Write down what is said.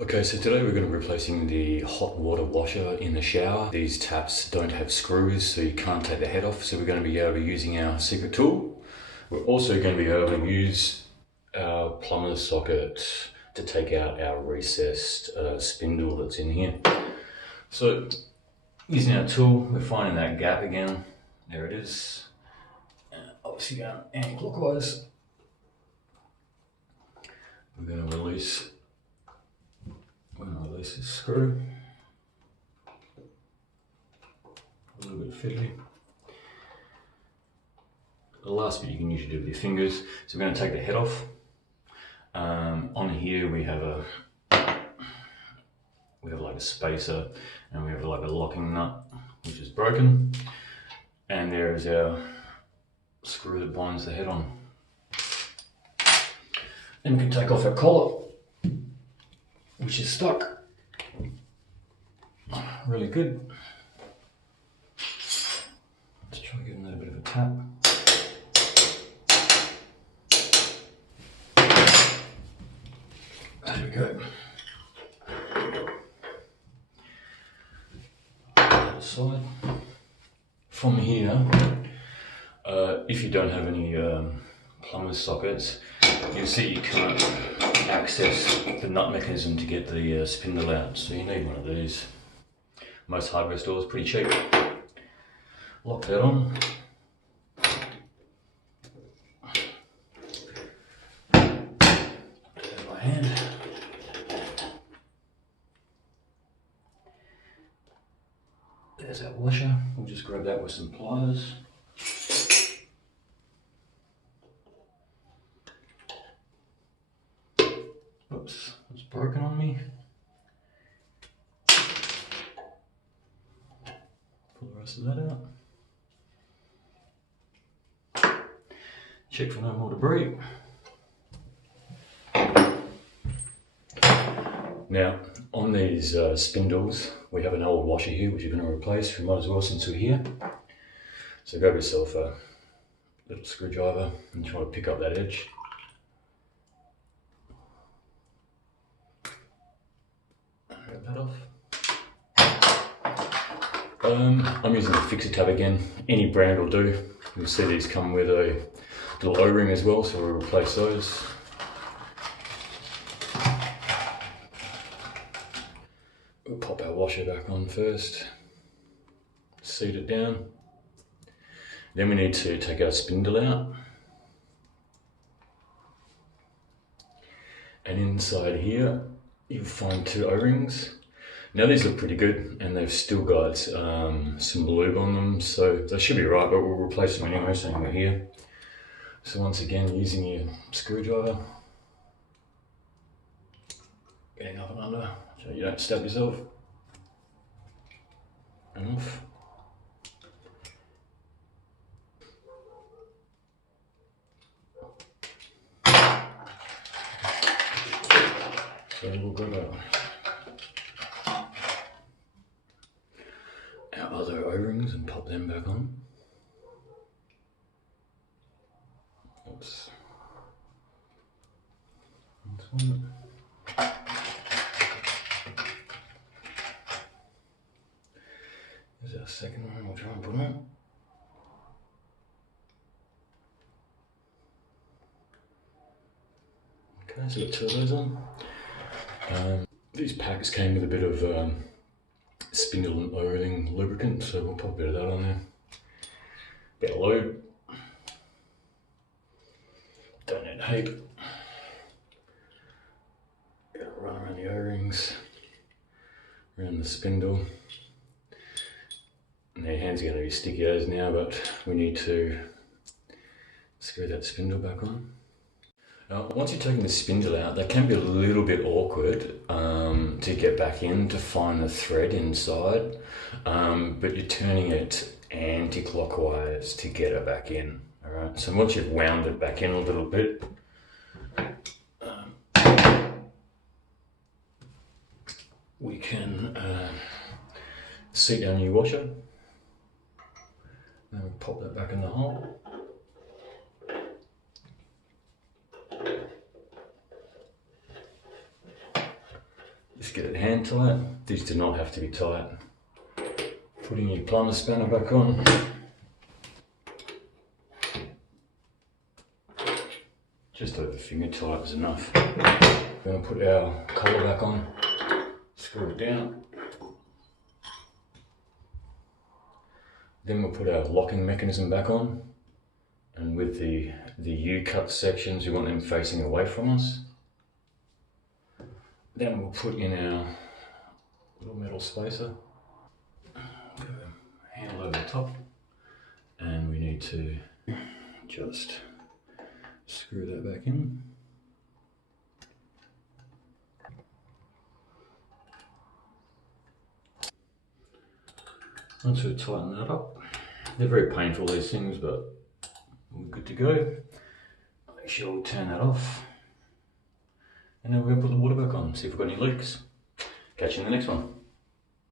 Okay, so today we're going to be replacing the hot water washer in the shower. These taps don't have screws, so you can't take the head off, so we're going to be able to be using our secret tool. We're also going to be able to use our plumber's socket to take out our recessed spindle that's in here. So using our tool, we're finding that gap again. There it is. Obviously going anti-clockwise. We're going to release this screw. A little bit fiddly. The last bit you can usually do with your fingers. So we're going to take the head off. On here we have like a spacer, and we have like a locking nut which is broken, and there is our screw that binds the head on. Then we can take off our collar, which is stuck. Really good. Let's try giving that a bit of a tap. There we go. Other side. From here, if you don't have any plumber's sockets, you'll see you can't access the nut mechanism to get the spindle out, so you need one of these. Most hardware stores, pretty cheap. Lock that on. Take my hand. There's that washer. We'll just grab that with some pliers. Oops, it's broken on me. Pull the rest of that out. Check for no more debris. Now, on these spindles, we have an old washer here which you're going to replace. We might as well since we're here. So grab yourself a little screwdriver and try to pick up that edge. Get that off. I'm using the fixer tab again. Any brand will do. You'll see these come with a little O-ring as well, so we'll replace those. We'll pop our washer back on first, seat it down. Then we need to take our spindle out. And inside here, you'll find two O-rings. Now these look pretty good, and they've still got some lube on them, so they should be right, but we'll replace them anyway, so we're here. So once again, using your screwdriver, getting up and under, so you don't stab yourself. And off. So we'll grab our other O-rings and pop them back on. Oops. This one. There's our second one we'll try and put on. Okay, so we've got two of those on. These packs came with a bit of spindle and O-ring lubricant, so we'll pop a bit of that on there. Bit of lube. Don't need a heap. Gotta run around the O-rings, around the spindle. And their hands are going to be sticky as now, but we need to screw that spindle back on. Now, once you've taken the spindle out, that can be a little bit awkward to get back in to find the thread inside, but you're turning it anti-clockwise to get it back in. All right. So once you've wound it back in a little bit, we can seat our new washer. Then we pop that back in the hole. Just get it hand tight. These do not have to be tight. Putting your plumber spanner back on. Just over finger tight is enough. We're going to put our collar back on, screw it down. Then we'll put our locking mechanism back on. And with the U-cut sections, we want them facing away from us. Then we'll put in our little metal spacer. Go handle over the top. And we need to just screw that back in. Once we tighten that up, they're very painful, these things, but we're good to go. Make sure we turn that off. And then we're going to put the water back on, see if we've got any leaks. Catch you in the next one.